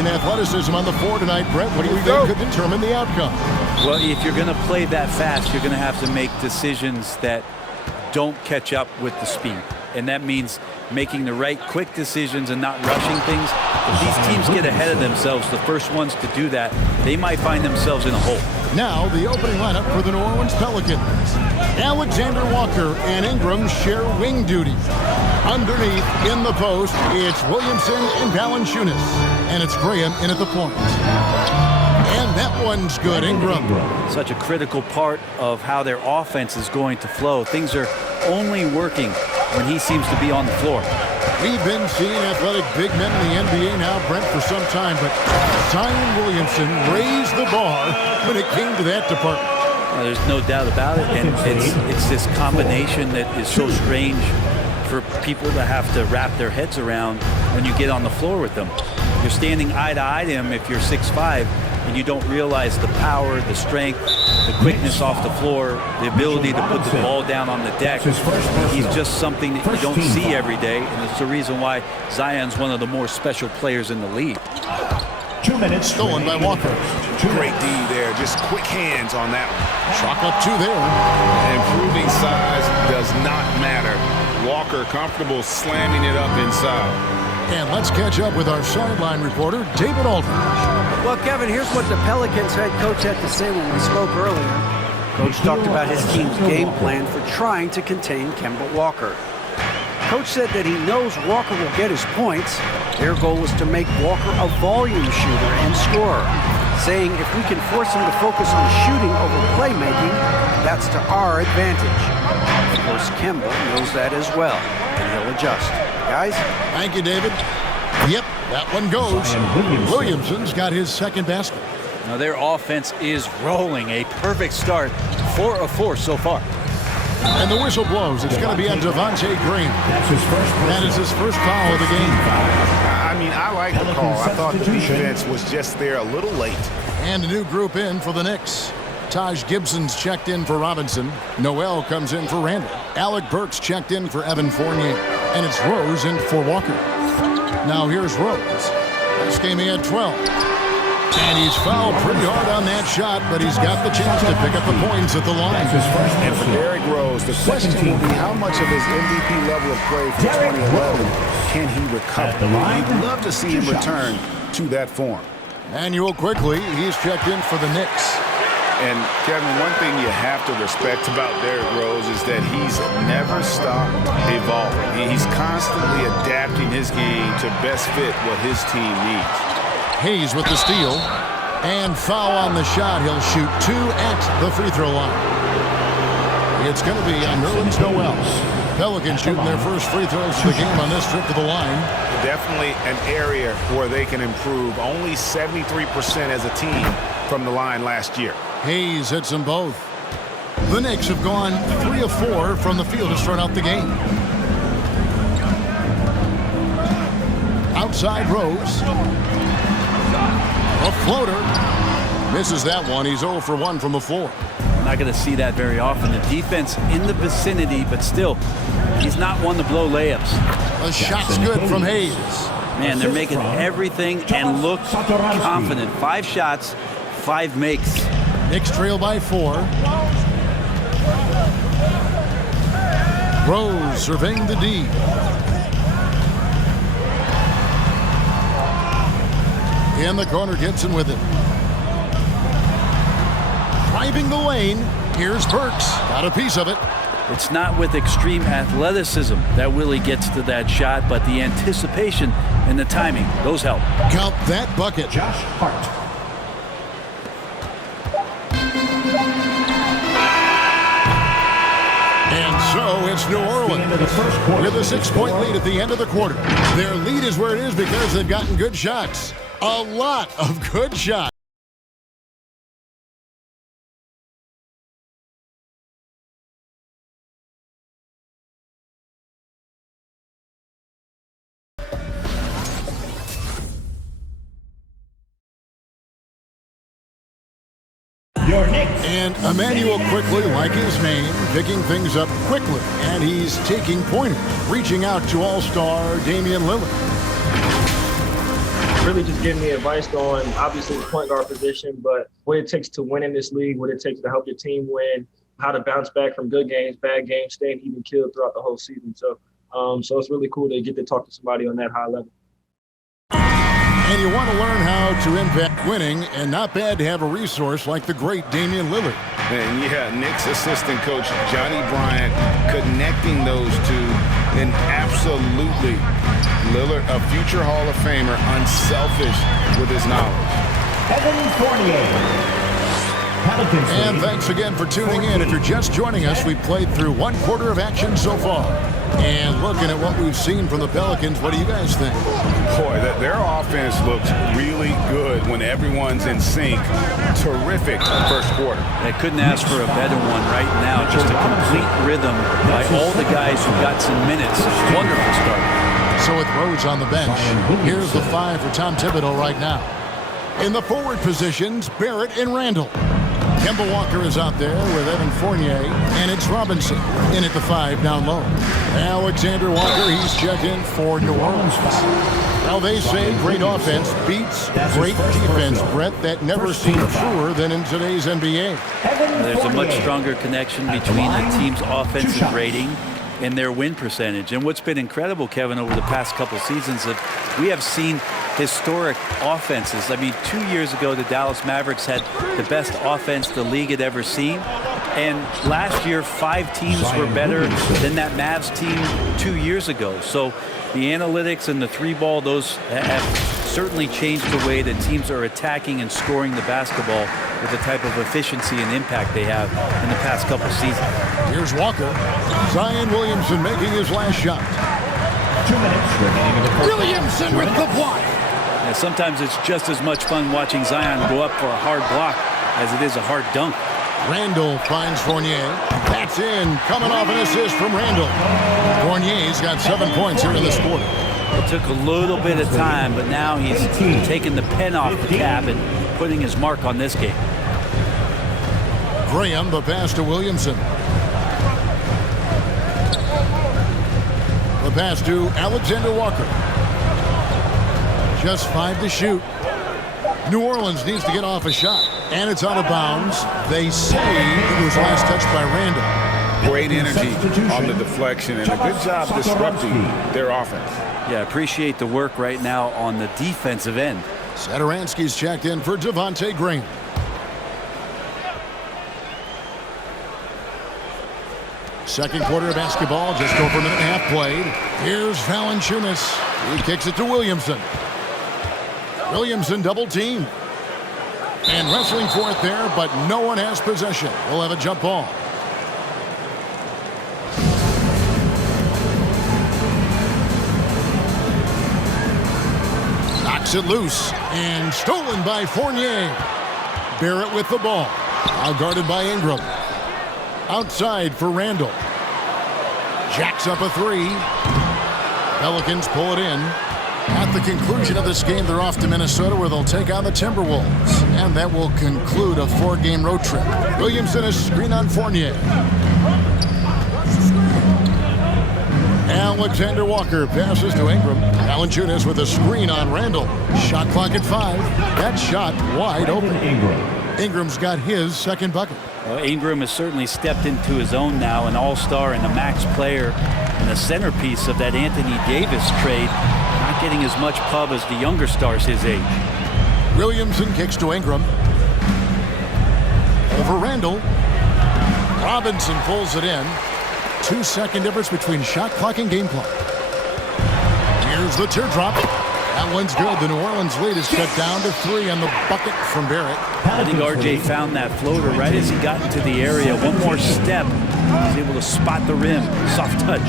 and athleticism on the floor tonight. Brett, what do you think could determine the outcome? Well, if you're going to play that fast, you're going to have to make decisions that don't catch up with the speed. And that means making the right quick decisions and not rushing things. If these teams get ahead of themselves, the first ones to do that, they might find themselves in a hole. Now, the opening lineup for the New Orleans Pelicans. Alexander Walker and Ingram share wing duty. Underneath, in the post, it's Williamson and Valanciunas. And it's Graham in at the point. And that one's good, Ingram. Such a critical part of how their offense is going to flow. Things are only working when he seems to be on the floor. We've been seeing athletic big men in the NBA now, Brent, for some time, but Zion Williamson raised the bar when it came to that department. Well, there's no doubt about it, and it's this combination that is so strange for people to have to wrap their heads around when you get on the floor with them. You're standing eye to eye to him if you're 6'5", and you don't realize the power, the strength, the quickness off the floor, the ability to put the ball down on the deck. He's just something that you don't see every day, and it's the reason why Zion's one of the more special players in the league. 2 minutes stolen by Walker. Great D there, just quick hands on that one. Chalk up 2 there. Improving size does not matter. Walker comfortable slamming it up inside. And let's catch up with our sideline reporter, David Aldridge. Well, Kevin, here's what the Pelicans head coach had to say when we spoke earlier. Coach talked about his team's game plan for trying to contain Kemba Walker. Coach said that he knows Walker will get his points. Their goal was to make Walker a volume shooter and scorer, saying if we can force him to focus on shooting over playmaking, that's to our advantage. Of course, Kemba knows that as well, and he'll adjust. Guys? Thank you, David. Yep, that one goes. Williamson's got his second basket. Now their offense is rolling. A perfect start. 4 of 4 so far. And the whistle blows. It's going to be on Devontae Green. That is his first foul of the game. I mean, I like the call. I thought the defense was just there a little late. And a new group in for the Knicks. Taj Gibson's checked in for Robinson. Noel comes in for Randall. Alec Burks checked in for Evan Fournier. And it's Rose in for Walker. Now here's Rose. This game he had 12. And he's fouled pretty hard on that shot, but he's got the chance to pick up the points at the line. And for Derrick Rose, the question will be how much of his MVP level of play from 2011 can he recover? We'd love to see him return to that form. Manuel quickly, he's checked in for the Knicks. And, Kevin, one thing you have to respect about Derrick Rose is that he's never stopped evolving. He's constantly adapting his game to best fit what his team needs. Hayes with the steal. And foul on the shot. He'll shoot 2 at the free throw line. It's going to be on Nerlens Noel. Pelicans shooting their first free throws of the game on this trip to the line. Definitely an area where they can improve. Only 73% as a team from the line last year. Hayes hits them both. The Knicks have gone 3 of 4 from the field to start out the game. Outside Rose. A floater. Misses that one. He's 0 for 1 from the floor. Not going to see that very often. The defense in the vicinity, but still, he's not one to blow layups. The shot's good from Hayes. Man, they're making everything and look confident. 5 shots, 5 makes. Knicks trail by 4. Rose surveying the D. In the corner, Gibson with it. Driving the lane. Here's Burks. Got a piece of it. It's not with extreme athleticism that Willie gets to that shot, but the anticipation and the timing, those help. Count that bucket. Josh Hart. And so it's New Orleans with a 6-point lead at the end of the quarter. Their lead is where it is because they've gotten good shots. A lot of good shots. And Emmanuel quickly, like his name, picking things up quickly. And he's taking pointers, reaching out to All-Star Damian Lillard. really just giving me advice on obviously the point guard position, but what it takes to win in this league, what it takes to help your team win, how to bounce back from good games, bad games, staying even killed throughout the whole season. So it's really cool to get to talk to somebody on that high level. And you want to learn how to impact winning, and not bad to have a resource like the great Damian Lillard. And yeah, Knicks assistant coach Johnny Bryant connecting those two, and absolutely Lillard, a future Hall of Famer, unselfish with his knowledge. Evan Fournier. Pelicans. And thanks again for tuning in. If you're just joining us, we played through one quarter of action so far. And looking at what we've seen from the Pelicans, what do you guys think? Boy, their offense looks really good when everyone's in sync. Terrific first quarter. I couldn't ask for a better one right now. Just a complete rhythm by all the guys who got some minutes. Wonderful start. So with Rose on the bench, here's the 5 for Tom Thibodeau right now. In the forward positions, Barrett and Randall. Kemba Walker is out there with Evan Fournier, and it's Robinson in at the 5 down low. Alexander Walker, he's checked in for New Orleans. Well, they say great offense beats great defense, Brett. That never seemed truer than in today's NBA. There's a much stronger connection between a team's offensive rating and their win percentage. And what's been incredible, Kevin, over the past couple seasons, that we have seen historic offenses. I mean, 2 years ago, the Dallas Mavericks had the best offense the league had ever seen. And last year, 5 teams were better than that Mavs team 2 years ago. So the analytics and the 3-ball, those have certainly changed the way that teams are attacking and scoring the basketball with the type of efficiency and impact they have in the past couple seasons. Here's Walker. Zion Williamson making his last shot. 2 minutes remaining in the first. Williamson with the block. And sometimes it's just as much fun watching Zion go up for a hard block as it is a hard dunk. Randall finds Fournier. That's in. Coming off an assist from Randall. Fournier's got 7 points here in this quarter. It took a little bit of time, but now he's taking the pen off the cap and putting his mark on this game. Graham, the pass to Williamson. The pass to Alexander Walker. Just 5 to shoot. New Orleans needs to get off a shot, and it's out of bounds. They say it was last touched by Randall. Great energy on the deflection, and a good job disrupting their offense. Yeah, appreciate the work right now on the defensive end. Satoransky's checked in for Devontae Graham. Second quarter of basketball, just over a minute and a half played. Here's Valanciunas. He kicks it to Williamson. Williamson double teamed. And wrestling for it there, but no one has possession. We'll have a jump ball. Knocks it loose and stolen by Fournier. Barrett with the ball. Now guarded by Ingram. Outside for Randall. Jacks up a 3. Pelicans pull it in. At the conclusion of this game, they're off to Minnesota, where they'll take on the Timberwolves. And that will conclude a 4-game road trip. Williamson is screen on Fournier. Alexander Walker passes to Ingram. Valanciunas with a screen on Randall. Shot clock at 5. That shot wide open. Ingram's got his second bucket. Well, Ingram has certainly stepped into his own now, an all-star and a max player and a centerpiece of that Anthony Davis trade. Not getting as much pub as the younger stars his age. Williamson kicks to Ingram. Over Randall. Robinson pulls it in. 2-second difference between shot clock and game clock. Here's the teardrop. That one's good. The New Orleans lead is cut down to 3 on the bucket from Barrett. I think RJ found that floater right as he got into the area. One more step. He's able to spot the rim. Soft touch.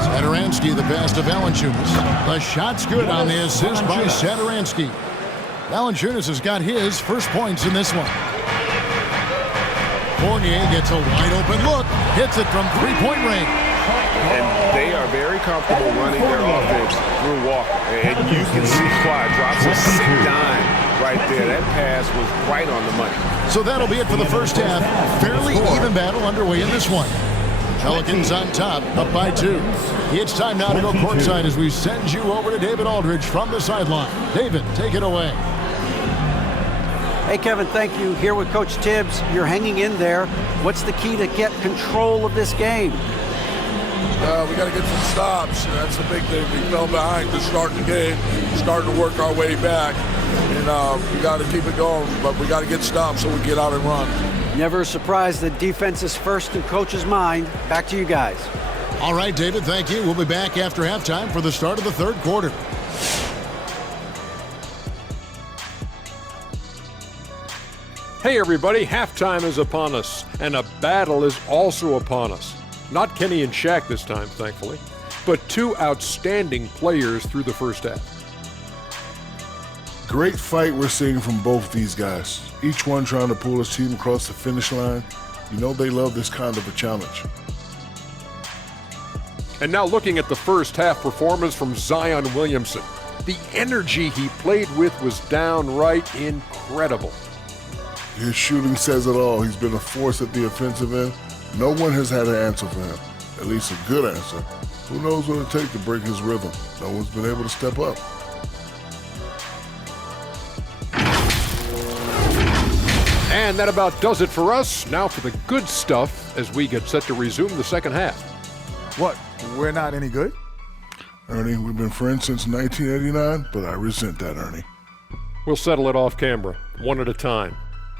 Satoransky, the pass to Valanciunas. The shot's good on the assist by Satoransky. Valanciunas has got his first points in this one. Fournier gets a wide open look. Hits it from 3-point range. And they are very comfortable running their offense through Walker. And you can see why. Drops a sick dime right there. That pass was right on the money. So that'll be it for the first half. Fairly even battle underway in this one. Pelicans on top, up by 2. It's time now to go courtside as we send you over to David Aldridge from the sideline. David, take it away. Hey, Kevin, thank you. Here with Coach Tibbs. You're hanging in there. What's the key to get control of this game? We got to get some stops. That's the big thing. We fell behind to start the game, starting to work our way back. And we got to keep it going, but we got to get stops so we get out and run. Never a surprise that defense is first in Coach's mind. Back to you guys. All right, David, thank you. We'll be back after halftime for the start of the third quarter. Hey everybody, halftime is upon us, and a battle is also upon us. Not Kenny and Shaq this time, thankfully, but 2 outstanding players through the first half. Great fight we're seeing from both these guys. Each one trying to pull his team across the finish line. You know they love this kind of a challenge. And now looking at the first half performance from Zion Williamson. The energy he played with was downright incredible. His shooting says it all. He's been a force at the offensive end. No one has had an answer for him, at least a good answer. Who knows what it takes to break his rhythm? No one's been able to step up. And that about does it for us. Now for the good stuff as we get set to resume the second half. What? We're not any good? Ernie, we've been friends since 1989, but I resent that, Ernie. We'll settle it off camera, one at a time.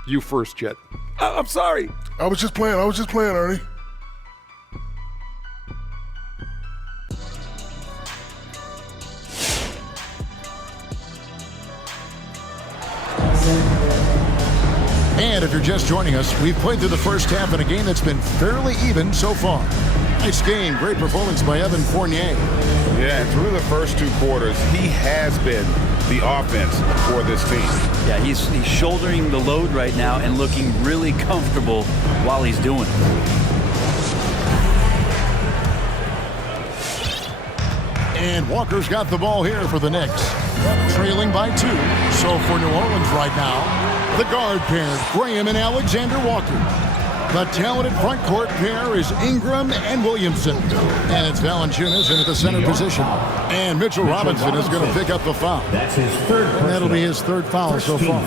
You first, Jet. I'm sorry. I was just playing, Ernie. And if you're just joining us, we've played through the first half in a game that's been fairly even so far. Nice game, great performance by Evan Fournier. Yeah, and through the first 2 quarters, he has been the offense for this team. Yeah, he's shouldering the load right now and looking really comfortable while he's doing it. And Walker's got the ball here for the Knicks. Trailing by 2. So for New Orleans right now, the guard pair, Graham and Alexander Walker. The talented front court pair is Ingram and Williamson. And it's Valanciunas in at the center position. And Mitchell Robinson is going to pick up the foul. That's his third. And that'll be his third foul so far.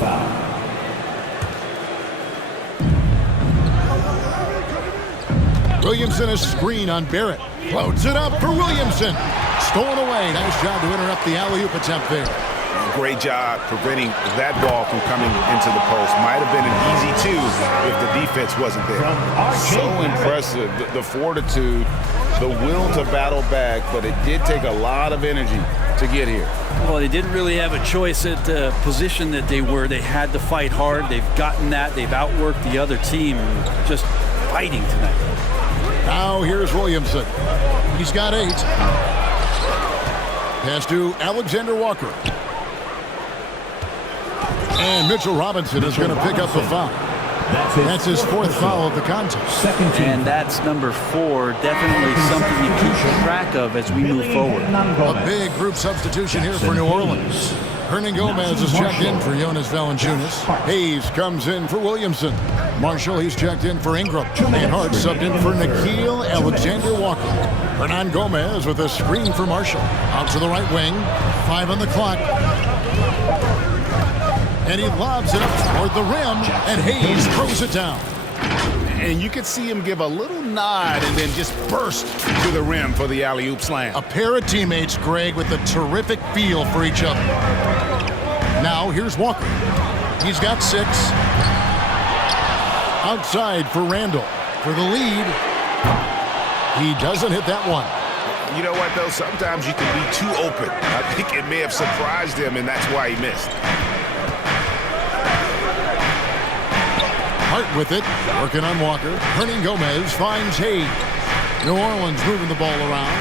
Williamson a screen on Barrett. Floats it up for Williamson. Stolen away. Nice job to interrupt the alley-oop attempt there. Great job preventing that ball from coming into the post. Might have been an easy 2 if the defense wasn't there. So impressive, the fortitude, the will to battle back, but it did take a lot of energy to get here. Well, they didn't really have a choice at the position that they were. They had to fight hard. They've gotten that. They've outworked the other team, just fighting tonight. Now here's Williamson. He's got 8. Pass to Alexander Walker. And Mitchell Robinson is going to pick up the foul. That's his 4th foul of the contest. And that's number 4. Definitely something to keep track of as we move forward. A big group substitution here for New Orleans. Hernan Gomez is checked in for Jonas Valanciunas. Hayes comes in for Williamson. Marshall, he's checked in for Ingram. And Hart subbed in for Nickeil Alexander-Walker. Hernan Gomez with a screen for Marshall. Out to the right wing. 5 on the clock. And he lobs it up toward the rim, and Hayes throws it down. And you could see him give a little nod and then just burst to the rim for the alley-oop slam. A pair of teammates, Greg, with a terrific feel for each other. Now here's Walker. He's got 6. Outside for Randall. For the lead. He doesn't hit that one. You know what, though? Sometimes you can be too open. I think it may have surprised him, and that's why he missed. Hart with it, working on Walker. Hernan Gomez finds Hayes. New Orleans moving the ball around.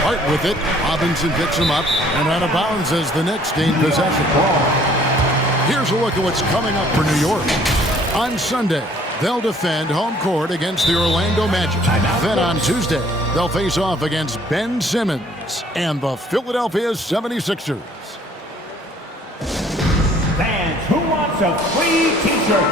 Hart with it. Robinson picks him up and out of bounds as the Knicks gain possession. Here's a look at what's coming up for New York. On Sunday, they'll defend home court against the Orlando Magic. Then on Tuesday, they'll face off against Ben Simmons and the Philadelphia 76ers. Fans, who wants a free t-shirt?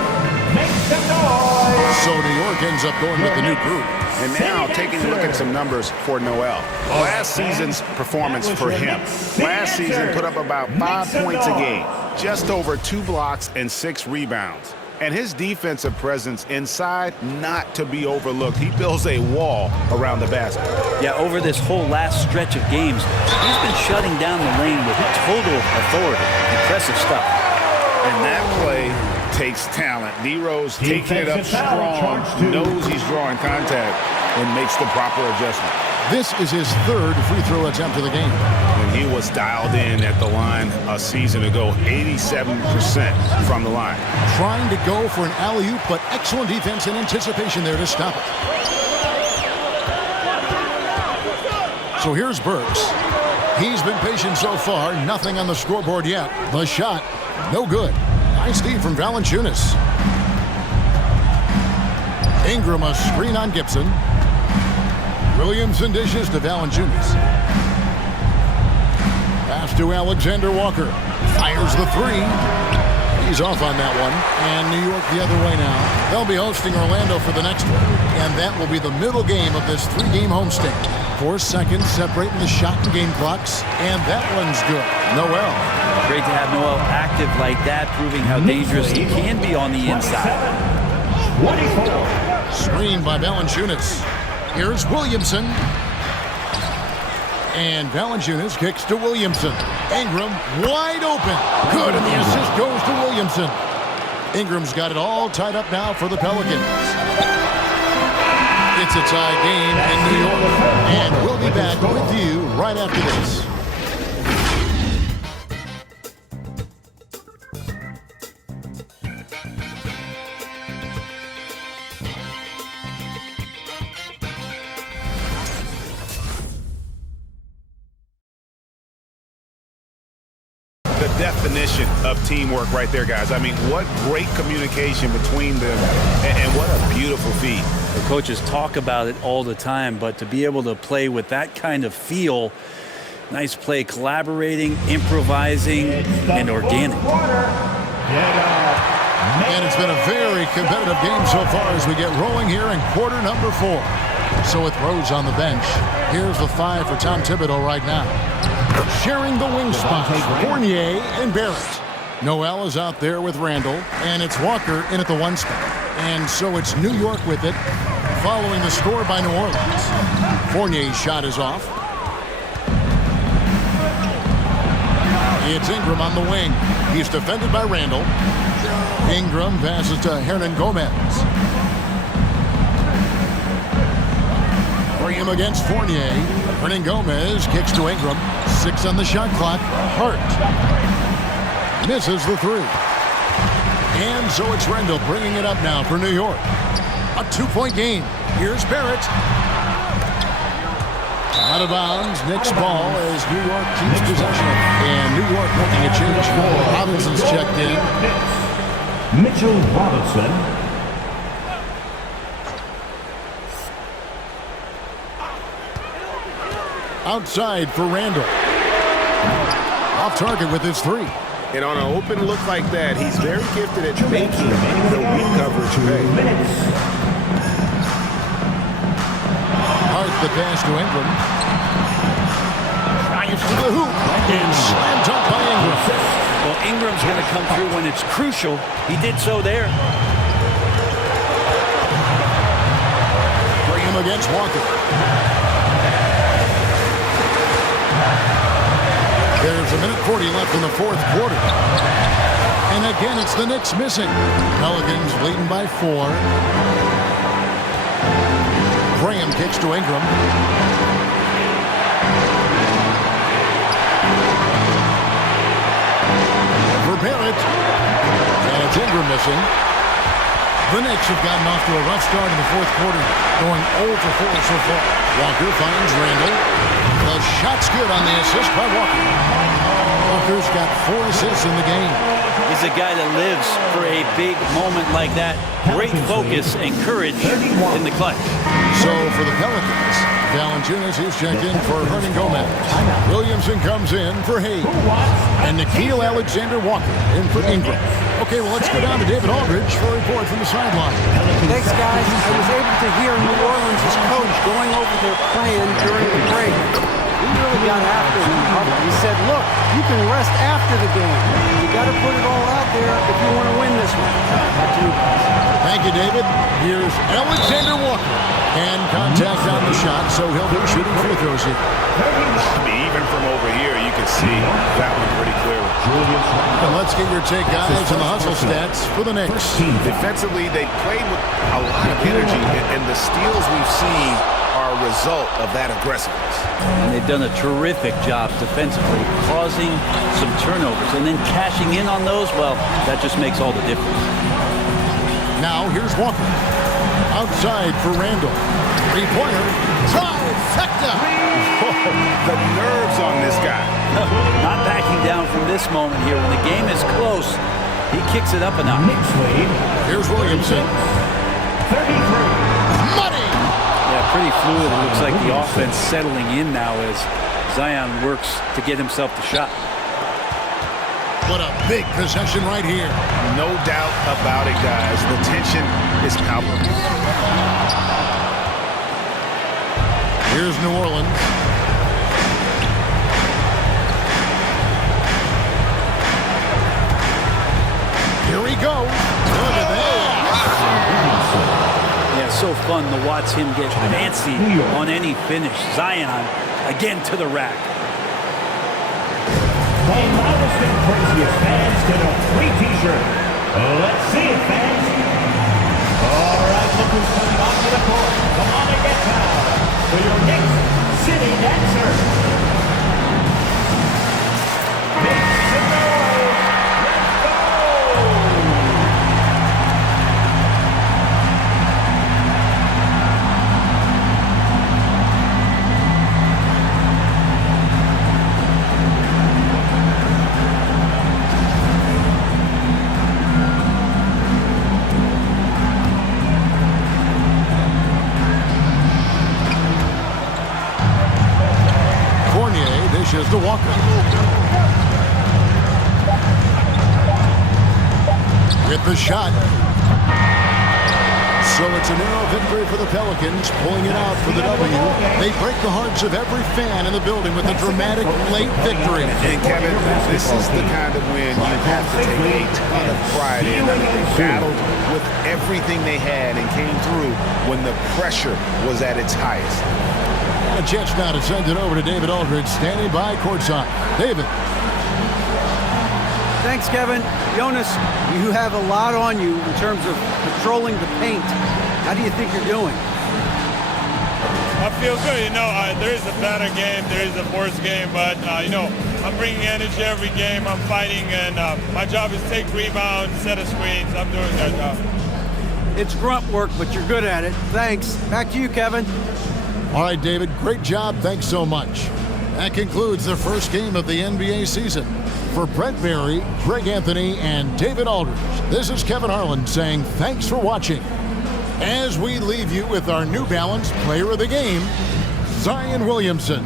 Make some noise! So New York ends up going with the new group. And now taking a look at some numbers for Noel. Last season's performance for him. Last season put up about 5 points a game, just over 2 blocks and 6 rebounds. And his defensive presence inside, not to be overlooked. He builds a wall around the basket. Yeah, over this whole last stretch of games, he's been shutting down the lane with total authority. Impressive stuff. And that play takes talent. D-Rose taking it up strong, knows he's drawing contact, and makes the proper adjustment. This is his 3rd free throw attempt of the game. And he was dialed in at the line a season ago, 87% from the line. Trying to go for an alley-oop, but excellent defense and anticipation there to stop it. So here's Burks. He's been patient so far, nothing on the scoreboard yet. The shot, no good. Nice D from Valanciunas. Ingram a screen on Gibson. Williamson dishes to Valanciunas. Pass to Alexander Walker. Fires the 3. He's off on that one. And New York the other way now. They'll be hosting Orlando for the next one. And that will be the middle game of this 3-game homestand. 4 seconds separating the shot and game clocks. And that one's good. Noel. Great to have Noel active like that, proving how dangerous he can be on the inside. 24. Screen by Valanciunas. Here's Williamson. And Valanciunas kicks to Williamson. Ingram wide open. Good, and the assist goes to Williamson. Ingram's got it all tied up now for the Pelicans. It's a tie game in New York. And we'll be back with you right after this. Definition of teamwork right there, guys. I mean, what great communication between them, and what a beautiful feat. The coaches talk about it all the time, but to be able to play with that kind of feel, nice play, collaborating, improvising, and organic. And it's been a very competitive game so far as we get rolling here in quarter number 4. So with Rose on the bench, here's the 5 for Tom Thibodeau right now. Sharing the wing spots, Fournier and Barrett. Noel is out there with Randall, and it's Walker in at the 1 spot. And so it's New York with it, following the score by New Orleans. Fournier's shot is off. It's Ingram on the wing. He's defended by Randall. Ingram passes to Hernan Gomez. Him against Fournier. Hernan Gomez kicks to Ingram. 6 on the shot clock. Hart misses the 3. And so it's Randall bringing it up now for New York. A 2-point game. Here's Barrett. Out of bounds. Knicks ball as New York keeps possession. And New York making a change. Robinson's checked in. Mitchell Robinson. Outside for Randall. Off target with his 3. And on an open look like that, he's very gifted at making the weak coverage pay. Hart the pass to Ingram. Drives to the hoop. And slam dunk by Ingram. Well, Ingram's going to come through when it's crucial. He did so there. Bring him against Walker. There's 1:40 left in the 4th quarter. And again, it's the Knicks missing. Pelicans leading by 4. Graham kicks to Ingram. For Barrett. And it's Ingram missing. The Knicks have gotten off to a rough start in the 4th quarter, going 0 for 4 so far. Walker finds Randall. The shot's good on the assist by Walker. Walker's got 4 assists in the game. He's a guy that lives for a big moment like that. Great focus and courage in the clutch. So for the Pelicans, Valanciunas, he's checked in for Hernan Gomez. Williamson comes in for Hayes. And Nickeil Alexander-Walker in for Ingram. Okay, well, let's go down to David Aldridge for a report from the sideline. Thanks, guys. I was able to hear New Orleans' coach going over their plan during the break. He really got after them. He said, look, you can rest after the game. You got to put it all out there if you want to win this one. Back to you guys. Thank you, David. Here's Alexander-Walker. And contact on the shot, so he'll be shooting free throws here. I mean, even from over here, you can see that one pretty clearly. And let's get your take, guys, on the hustle stats for the Knicks. Defensively, they played with a lot of energy, and the steals we've seen are a result of that aggressiveness. And they've done a terrific job defensively, causing some turnovers, and then cashing in on those, well, that just makes all the difference. Now, here's Walker. Outside for Randall. Three-pointer. Trifecta! The nerves on this guy. Not backing down from this moment here. When the game is close, he kicks it up a notch. Here's Williamson. 33. Money! Yeah, pretty fluid. It looks like the offense settling in now as Zion works to get himself the shot. What a big possession right here. No doubt about it, guys. The tension is palpable. Here's New Orleans. Here he goes. Look at that. Yeah, so fun to watch him get fancy on any finish. Zion, again to the rack. From Madison craziest fans get a free t-shirt. Let's see it, fans. All right, look who's coming onto the court. Come on and get down for your Knicks City Dancer. Knicks in the road. Let's go! Dishes to Walker. With the shot. So it's a narrow victory for the Pelicans, pulling it out for the W. They break the hearts of every fan in the building with a dramatic late victory. And Kevin, this is the kind of win you have to take a ton of pride in. I mean, they battled with everything they had and came through when the pressure was at its highest. A chance now to send it over to David Aldridge, standing by courtside. David. Thanks, Kevin. Jonas, you have a lot on you in terms of controlling the paint. How do you think you're doing? I feel good. You know, there is a better game, there is a worse game, but, you know, I'm bringing energy every game. I'm fighting, and my job is to take rebounds, set of screens. I'm doing that job. It's grunt work, but you're good at it. Thanks. Back to you, Kevin. All right, David, great job. Thanks so much. That concludes the first game of the NBA season. For Brent Berry, Greg Anthony, and David Aldridge, this is Kevin Harlan saying thanks for watching. As we leave you with our New Balance Player of the Game, Zion Williamson.